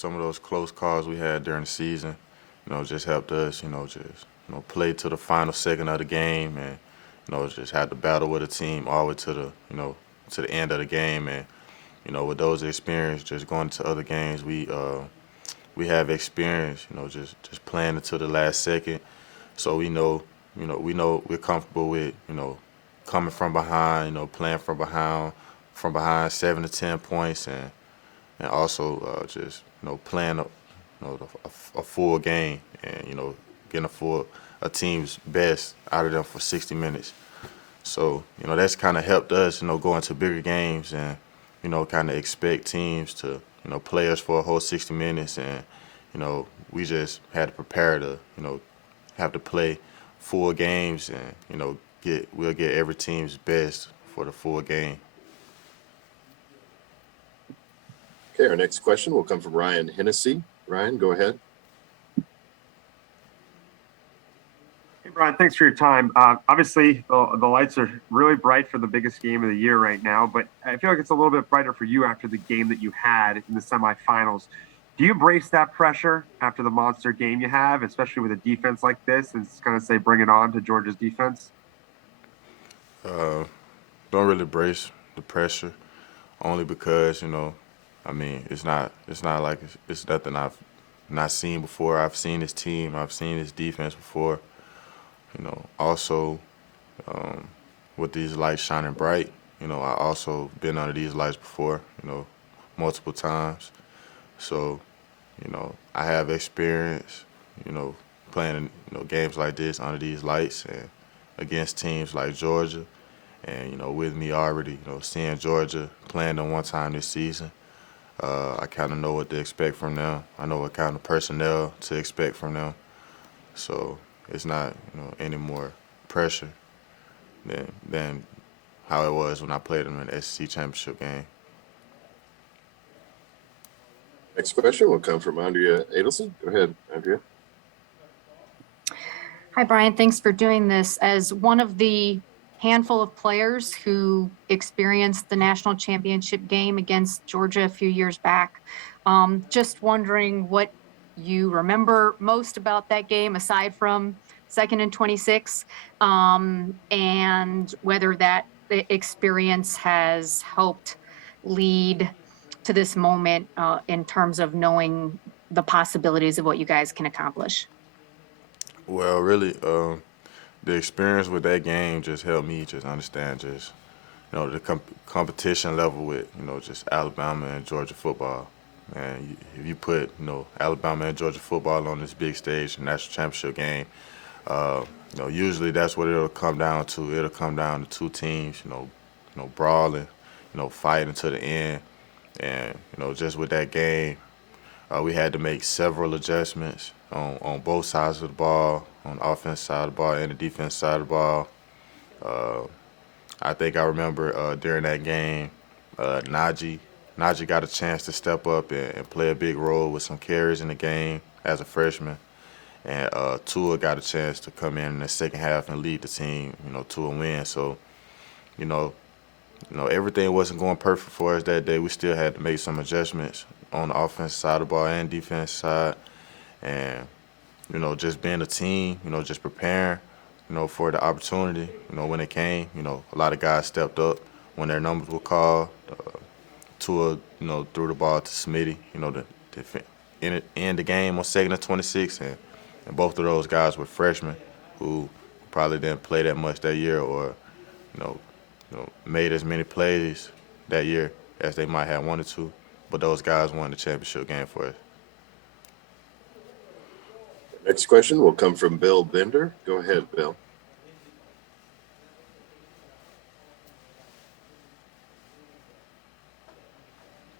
some of those close calls we had during the season, just helped us, play to the final second of the game and, just had to battle with a team all the way to to the end of the game. And, with those experiences, just going to other games, we have experience, just playing until the last second. So we know we're comfortable with, coming from behind, playing from behind 7 to 10 points, and also just playing a full game and getting a team's best out of them for 60 minutes. So that's kind of helped us go into bigger games and kind of expect teams to play us for a whole 60 minutes, and we just had to prepare to have to play full games and we'll get every team's best for the full game. Okay, our next question will come from Ryan Hennessy. Ryan, go ahead. Hey, Brian, thanks for your time. Obviously, the lights are really bright for the biggest game of the year right now, but I feel like it's a little bit brighter for you after the game that you had in the semifinals. Do you embrace that pressure after the monster game you have, especially with a defense like this, and kind of say, bring it on to Georgia's defense? Uh, don't really brace the pressure, only because I mean, it's not like it's nothing I've not seen before. I've seen this team, I've seen this defense before. Also with these lights shining bright, I also been under these lights before, multiple times. So, I have experience, playing in games like this under these lights and against teams like Georgia, and with me already, seeing Georgia playing them one time this season. I kind of know what to expect from them. I know what kind of personnel to expect from them. So it's not, any more pressure than how it was when I played them in the SEC championship game. Next question will come from Andrea Adelson. Go ahead, Andrea. Hi, Brian. Thanks for doing this. As one of the handful of players who experienced the national championship game against Georgia a few years back, just wondering what you remember most about that game, aside from 2nd and 26, and whether that experience has helped lead to this moment in terms of knowing the possibilities of what you guys can accomplish. Well, really, the experience with that game just helped me just understand just the competition level with just Alabama and Georgia football. And if you put Alabama and Georgia football on this big stage, national championship game, usually that's what it'll come down to. It'll come down to two teams, brawling, fighting to the end. And just with that game, we had to make several adjustments on both sides of the ball, on the offense side of the ball and the defense side of the ball. Uh, I think I remember during that game, Najee got a chance to step up and play a big role with some carries in the game as a freshman. And Tua got a chance to come in the second half and lead the team, to a win. So, you know, everything wasn't going perfect for us that day. We still had to make some adjustments on the offensive side of the ball and defense side. And, just being a team, just preparing, for the opportunity, when it came, a lot of guys stepped up when their numbers were called. Tua, threw the ball to Smitty, to end the game on 2nd and 26. And both of those guys were freshmen who probably didn't play that much that year or, you know, made as many plays that year as they might have wanted to. But those guys won the championship game for us. Next question will come from Bill Bender. Go ahead, Bill.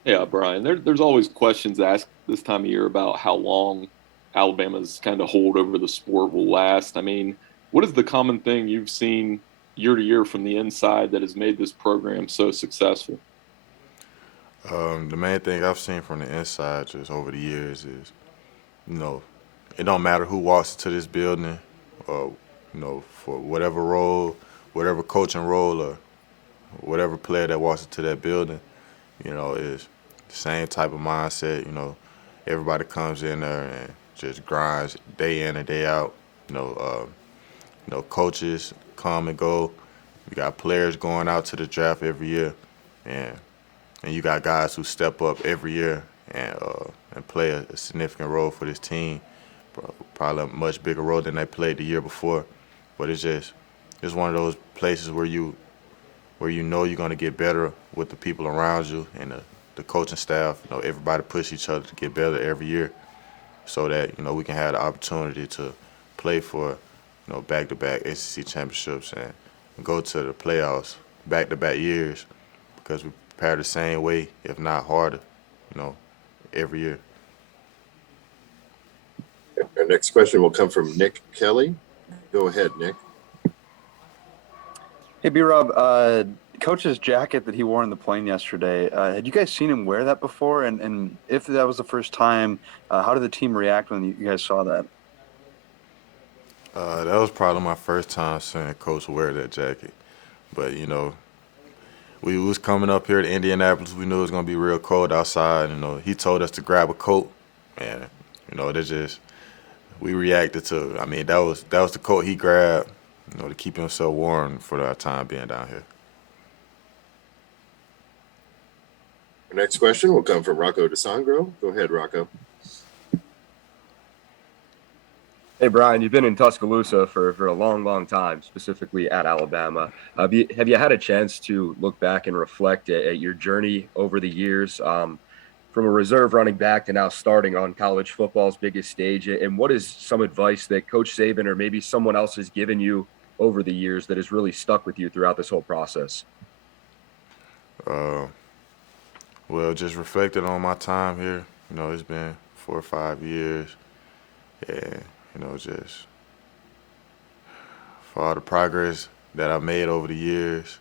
Yeah, Brian, there's always questions asked this time of year about how long Alabama's kind of hold over the sport will last. I mean, what is the common thing you've seen year to year from the inside that has made this program so successful? The main thing I've seen from the inside just over the years is, you know, it don't matter who walks into this building, or for whatever role, whatever coaching role, or whatever player that walks into that building, is the same type of mindset. everybody comes in there and just grinds day in and day out. Coaches come and go. You got players going out to the draft every year, and you got guys who step up every year and play a significant role for this team. Probably a much bigger role than they played the year before. But it's one of those places where you know you're going to get better with the people around you and the coaching staff. Everybody push each other to get better every year, so that we can have the opportunity to play for back-to-back SEC championships and go to the playoffs back-to-back years, because we prepare the same way, if not harder, every year. Our next question will come from Nick Kelly. Go ahead, Nick. Hey, B-Rob, coach's jacket that he wore on the plane yesterday, had you guys seen him wear that before? And if that was the first time, how did the team react when you guys saw that? That was probably my first time seeing Coach wear that jacket. But, we was coming up here to Indianapolis. We knew it was going to be real cold outside. He told us to grab a coat. And, we reacted to it. I mean, that was the coat he grabbed, to keep himself warm for our time being down here. Our next question will come from Rocco DeSangro. Go ahead, Rocco. Hey, Brian, you've been in Tuscaloosa for a long, long time, specifically at Alabama. Have you had a chance to look back and reflect at your journey over the years, from a reserve running back to now starting on college football's biggest stage? And what is some advice that Coach Saban or maybe someone else has given you over the years that has really stuck with you throughout this whole process? Well, just reflecting on my time here, it's been 4 or 5 years. And, just for all the progress that I've made over the years,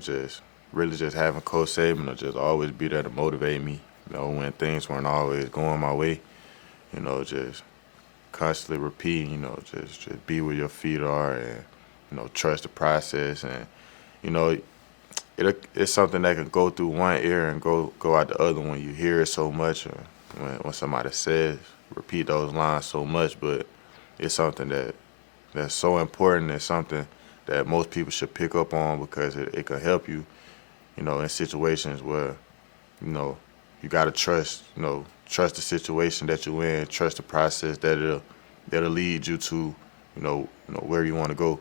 just really just having Coach Saban to just always be there to motivate me, when things weren't always going my way, just constantly repeating, just be where your feet are and, trust the process. And, it's something that can go through one ear and go out the other when you hear it so much, or when somebody says, repeat those lines so much. But it's something that's so important. It's something that most people should pick up on, because it can help you, in situations where, you got to trust the situation that you're in, trust the process that'll lead you to, where you want to go.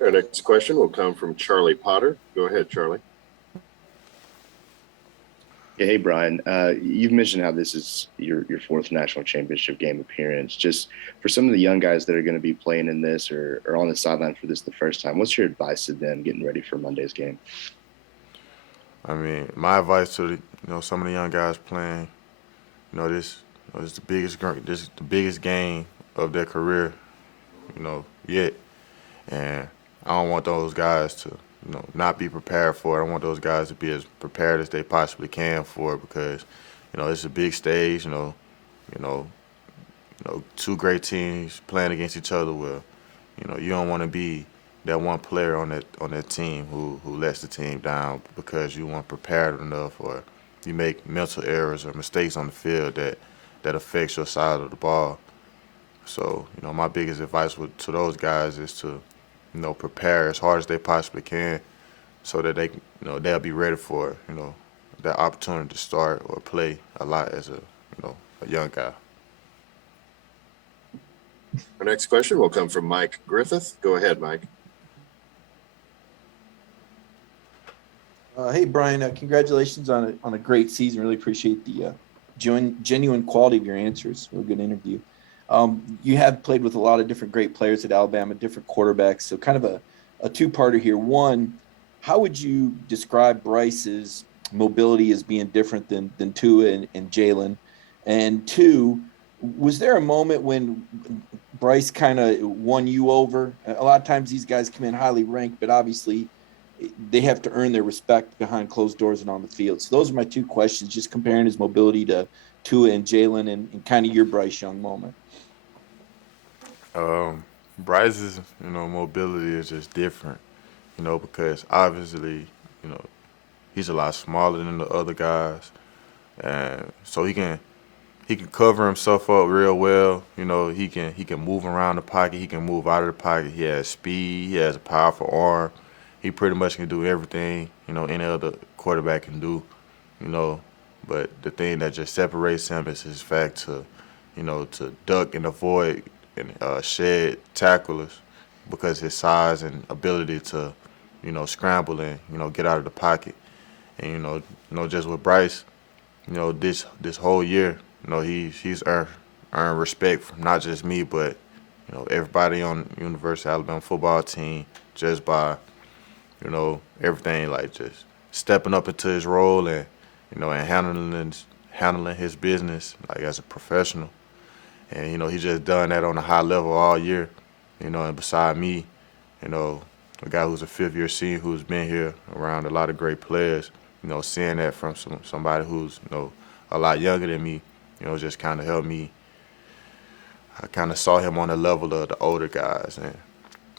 Our next question will come from Charlie Potter. Go ahead, Charlie. Yeah, hey, Brian. You've mentioned how this is your fourth national championship game appearance. Just for some of the young guys that are going to be playing in this or on the sideline for this the first time, what's your advice to them getting ready for Monday's game? I mean, my advice to some of the young guys playing, this is the biggest game of their career, yet, and I don't want those guys to not be prepared for it. I want those guys to be as prepared as they possibly can for it, because it's a big stage. Two great teams playing against each other. Where you don't want to be that one player on that team who lets the team down because you weren't prepared enough, or you make mental errors or mistakes on the field that affects your side of the ball. So my biggest advice to those guys is to prepare as hard as they possibly can, so that they they'll be ready for that opportunity to start or play a lot as a young guy. Our next question will come from Mike Griffith. Go ahead, Mike. Hey, Brian, congratulations on a great season. Really appreciate the genuine quality of your answers. Real good interview. You have played with a lot of different great players at Alabama, different quarterbacks. So kind of a two-parter here. One, how would you describe Bryce's mobility as being different than Tua and Jalen? And two, was there a moment when Bryce kind of won you over? A lot of times these guys come in highly ranked, but obviously they have to earn their respect behind closed doors and on the field. So those are my two questions, just comparing his mobility to Tua and Jalen and kind of your Bryce Young moment. Bryce's, mobility is just different, because obviously, he's a lot smaller than the other guys. and so he can cover himself up real well. You know, he can move around the pocket. He can move out of the pocket. He has speed. He has a powerful arm. He pretty much can do everything, you know, any other quarterback can do, you know. But the thing that just separates him is his fact to, you know, to duck and avoid and shed tacklers because his size and ability to, you know, scramble and, you know, get out of the pocket. And, you know, just with Bryce, you know, this whole year, you know, he's earned respect from not just me, but, you know, everybody on University of Alabama football team just by, you know, everything like just stepping up into his role and, you know, and handling his business like as a professional. And, you know, he just done that on a high level all year, you know, and beside me, you know, a guy who's a fifth-year senior who's been here around a lot of great players, you know, seeing that from somebody who's, you know, a lot younger than me, you know, just kind of helped me. I kind of saw him on the level of the older guys,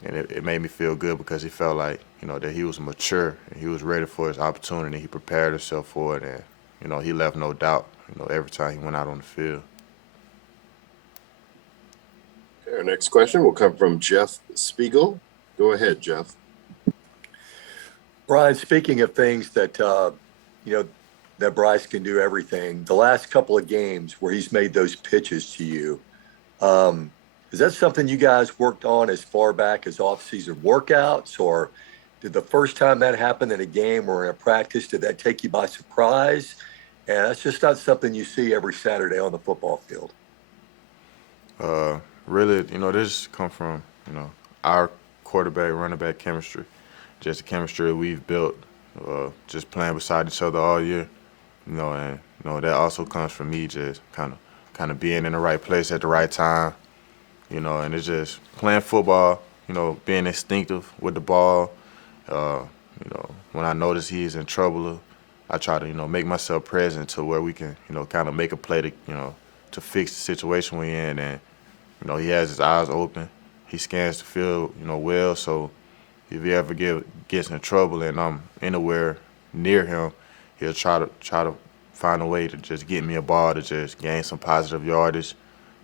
and it made me feel good because he felt like, you know, that he was mature and he was ready for his opportunity. He prepared himself for it, and, you know, he left no doubt, you know, every time he went out on the field. Okay, our next question will come from Jeff Spiegel. Go ahead, Jeff. Brian, speaking of things that, you know, that Bryce can do everything, the last couple of games where he's made those pitches to you, is that something you guys worked on as far back as off-season workouts, or did the first time that happened in a game or in a practice, did that take you by surprise? And that's just not something you see every Saturday on the football field. Really, you know, this come from, you know, our quarterback, running back chemistry, just the chemistry we've built, just playing beside each other all year, you know, and, you know, that also comes from me just kind of being in the right place at the right time, you know, and it's just playing football, you know, being instinctive with the ball. You know, when I notice he's in trouble, I try to, you know, make myself present to where we can, you know, kind of make a play to, you know, to fix the situation we're in. And, you know, he has his eyes open. He scans the field, you know, well. So if he ever gets in trouble and I'm anywhere near him, he'll try to find a way to just get me a ball to just gain some positive yardage,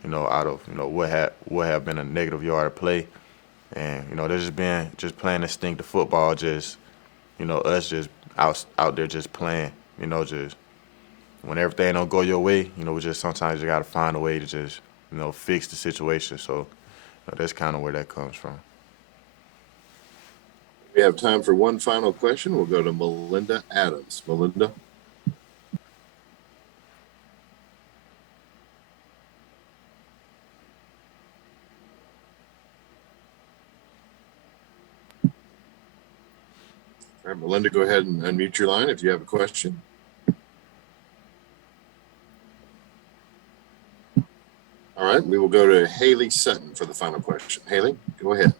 you know, out of, you know, what have been a negative yard play. And, you know, there's just been just playing instinctive football, just, you know, us just out there just playing, you know, just when everything don't go your way, you know, we just sometimes you got to find a way to just, you know, fix the situation. So, you know, that's kind of where that comes from. We have time for one final question. We'll go to Melinda Adams. Melinda. All right, Melinda, go ahead and unmute your line if you have a question. All right, we will go to Haley Sutton for the final question. Haley, go ahead.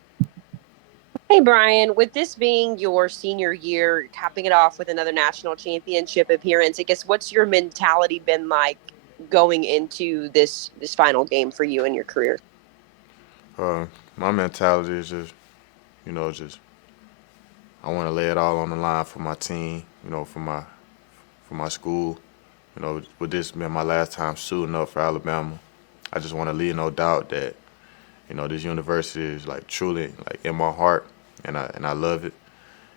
Hey, Brian, with this being your senior year, capping it off with another national championship appearance, I guess what's your mentality been like going into this final game for you in your career? My mentality is just, you know, just I want to lay it all on the line for my team, you know, for my school. You know, with this being my last time suiting up for Alabama, I just want to leave no doubt that, you know, this university is like truly like in my heart, and I love it,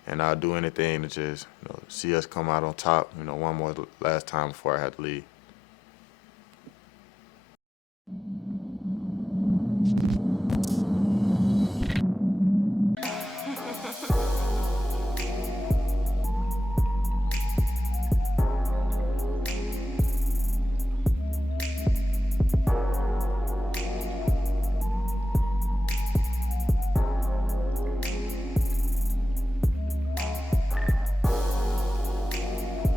and I'll do anything to just, you know, see us come out on top, you know, one more last time before I have to leave.